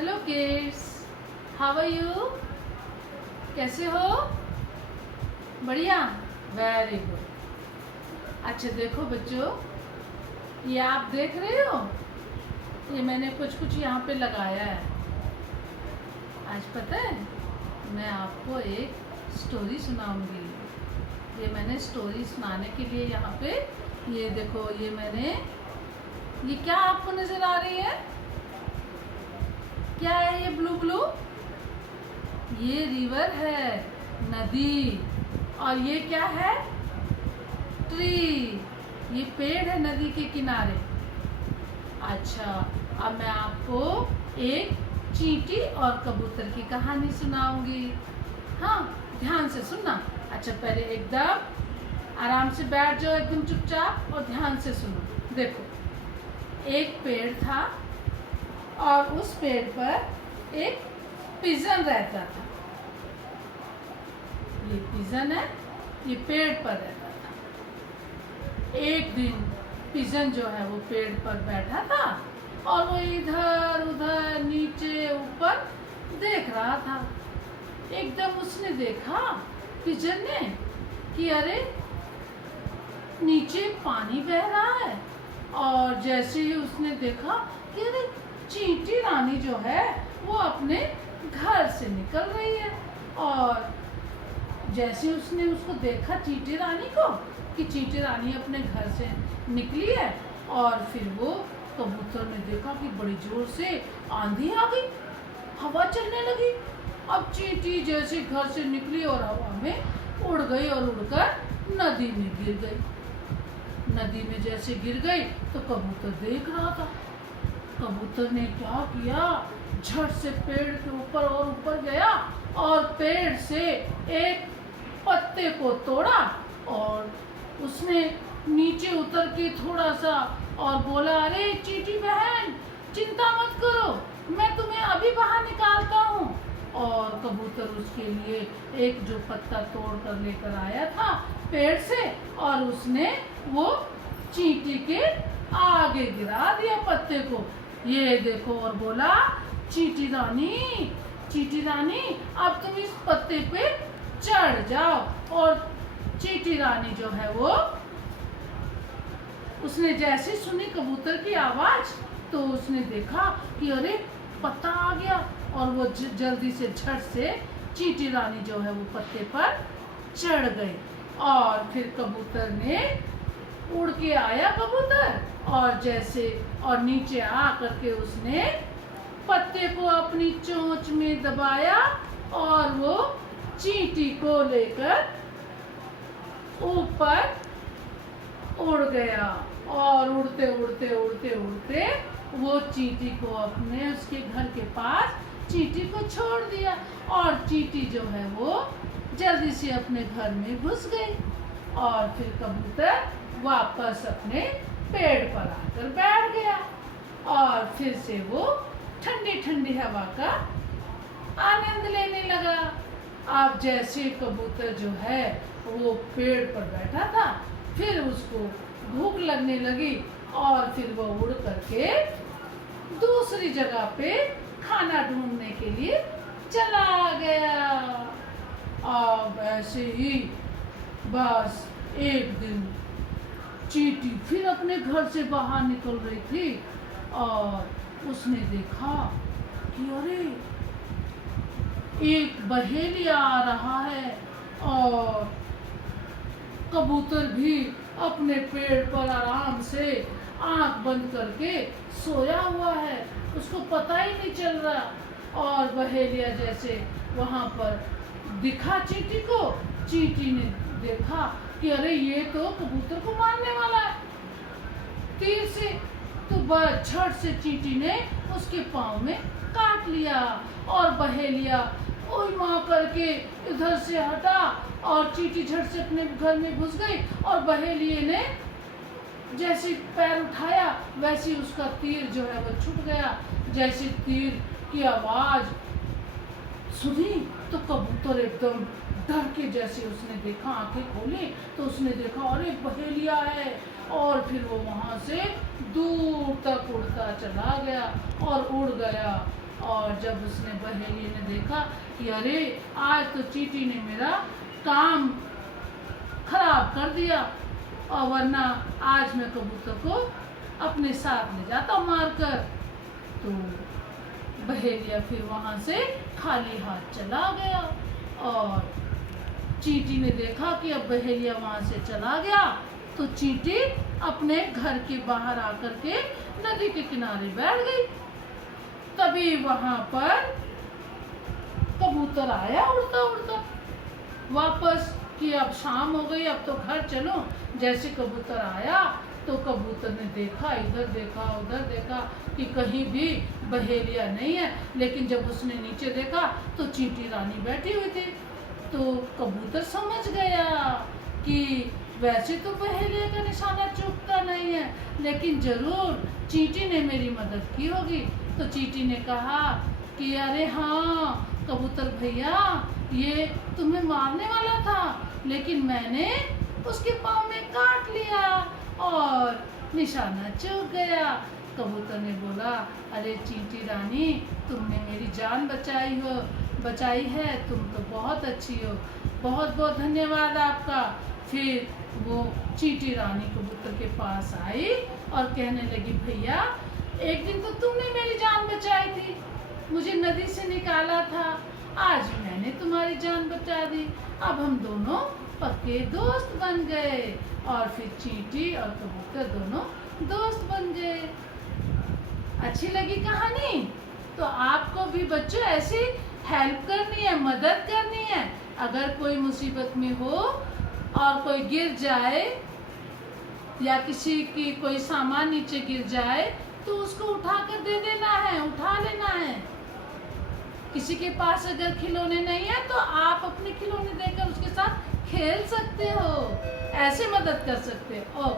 Hello kids, how are you? कैसे हो? बढ़िया, वेरी गुड। अच्छा देखो बच्चों, ये आप देख रहे हो, ये मैंने कुछ यहाँ पे लगाया है। आज पता है मैं आपको एक स्टोरी सुनाऊंगी। ये मैंने स्टोरी सुनाने के लिए यहाँ पे, ये देखो, ये क्या आपको नजर आ रही है? क्या है ये ब्लू ब्लू? ये रिवर है, नदी। और ये क्या है? ट्री। ये पेड़ है नदी के किनारे। अच्छा, अब मैं आपको एक चींटी और कबूतर की कहानी सुनाऊंगी। हाँ, ध्यान से सुनना। अच्छा, पहले एकदम आराम से बैठ जाओ, एकदम चुपचाप, और ध्यान से सुनो। देखो, एक पेड़ था और उस पेड़ पर एक पिजन रहता था। ये पिजन है, ये पेड़ पर रहता था। एक दिन पिजन जो है वो पेड़ पर बैठा था और वो इधर उधर नीचे ऊपर देख रहा था। एकदम उसने देखा, पिजन ने, कि अरे नीचे पानी बह रहा है। और जैसे ही उसने देखा कि अरे चींटी रानी जो है वो अपने घर से निकल रही है। और जैसे उसने उसको देखा, चींटी रानी को, कि चींटी रानी अपने घर से निकली है, और फिर वो कबूतर ने देखा कि बड़ी जोर से आंधी आ गई, हवा चलने लगी। अब चींटी जैसे घर से निकली और हवा में उड़ गई और उड़कर नदी में गिर गई। नदी में जैसे गिर गई तो कबूतर देख रहा था। कबूतर ने क्या किया, झट से पेड़ के ऊपर और ऊपर गया और पेड़ से एक पत्ते को तोड़ा और उसने नीचे उतर के थोड़ा सा और बोला, अरे चींटी बहन, चिंता मत करो, मैं तुम्हें अभी बाहर निकालता हूँ। और कबूतर उसके लिए एक जो पत्ता तोड़ कर लेकर आया था पेड़ से, और उसने वो चींटी के आगे गिरा दिया पत्ते को। ये देखो, और बोला, चींटी रानी, अब तुम इस पत्ते पे चढ़ जाओ। और चींटी रानी जो है वो, उसने जैसे सुनी कबूतर की आवाज तो उसने देखा कि अरे पत्ता आ गया, और वो जल्दी से झट से चींटी रानी जो है वो पत्ते पर चढ़ गई। और फिर कबूतर ने उड़ के आया कबूतर, और जैसे और नीचे आ करके उसने पत्ते को अपनी चोंच में दबाया और वो चींटी को लेकर ऊपर उड़ गया। और उड़ते वो चींटी को अपने उसके घर के पास चींटी को छोड़ दिया, और चींटी जो है वो जल्दी से अपने घर में घुस गई। और फिर कबूतर वापस अपने पेड़ पर आकर बैठ गया, और फिर से वो ठंडी ठंडी हवा का आनंद लेने लगा। अब जैसे कबूतर जो है वो पेड़ पर बैठा था, फिर उसको भूख लगने लगी, और फिर वो उड़ करके दूसरी जगह पे खाना ढूंढने के लिए चला गया। अब ऐसे ही बस एक दिन चींटी फिर अपने घर से बाहर निकल रही थी, और उसने देखा कि अरे एक बहेलिया आ रहा है, और कबूतर भी अपने पेड़ पर आराम से आंख बंद करके सोया हुआ है, उसको पता ही नहीं चल रहा। और बहेलिया जैसे वहां पर दिखा चींटी को, चींटी ने देखा कि अरे ये तो कबूतर को मारने वाला है तीर से। तो बस झट से चींटी ने उसके पाँव में काट लिया, और बहेलिया ओई माँ करके इधर से हटा, और चींटी झट से अपने घर में घुस गई। और बहेलिए ने जैसे पैर उठाया वैसे उसका तीर जो है वो छूट गया। जैसे तीर की आवाज सुनी तो कबूतर एकदम डर के, जैसे उसने देखा, आंखें खोली तो उसने देखा अरे बहेलिया है, और फिर वो वहां से दूर तक उड़ता चला गया और उड़ गया। और जब उसने बहेलिए ने देखा कि अरे आज तो चींटी ने मेरा काम खराब कर दिया, और वरना आज मैं कबूतर को अपने साथ ले जाता मारकर, तो बहेलिया फिर वहाँ से खाली हाथ चला गया। और चींटी ने देखा कि अब बहेलिया वहाँ से चला गया, तो चींटी अपने घर के बाहर आकर के नदी के किनारे बैठ गई। तभी वहाँ पर कबूतर आया उड़ता उड़ता वापस कि अब शाम हो गई, अब तो घर चलो। जैसे कबूतर आया तो कबूतर ने देखा, इधर देखा उधर देखा कि कहीं भी बहेलिया नहीं है, लेकिन जब उसने नीचे देखा तो चींटी रानी बैठी हुई थी। तो कबूतर समझ गया कि वैसे तो बहेलिया का निशाना चूकता नहीं है, लेकिन जरूर चींटी ने मेरी मदद की होगी। तो चींटी ने कहा कि अरे हाँ कबूतर भैया, ये तुम्हें मारने वाला था, लेकिन मैंने उसके पाँव में काट लिया और निशाना चूक गया। कबूतर ने बोला, अरे चींटी रानी, तुमने मेरी जान बचाई है, तुम तो बहुत अच्छी हो, बहुत बहुत धन्यवाद आपका। फिर वो चींटी रानी कबूतर के पास आई और कहने लगी, भैया एक दिन तो तुमने मेरी जान बचाई थी, मुझे नदी से निकाला था, आज मैंने तुम्हारी जान बचा दी, अब हम दोनों पक्के दोस्त बन गए। और फिर चींटी और कबूतर दोनों दोस्त बन गए। अच्छी लगी कहानी? तो आपको भी बच्चों ऐसी हेल्प करनी है, मदद करनी है। अगर कोई मुसीबत में हो और कोई गिर जाए या किसी की कोई सामान नीचे गिर जाए तो उसको उठा कर दे देना है, उठा लेना है। किसी के पास अगर खिलौने नहीं है तो आप अपने खिलौने देकर उसके साथ खेल सकते हो, ऐसे मदद कर सकते हो।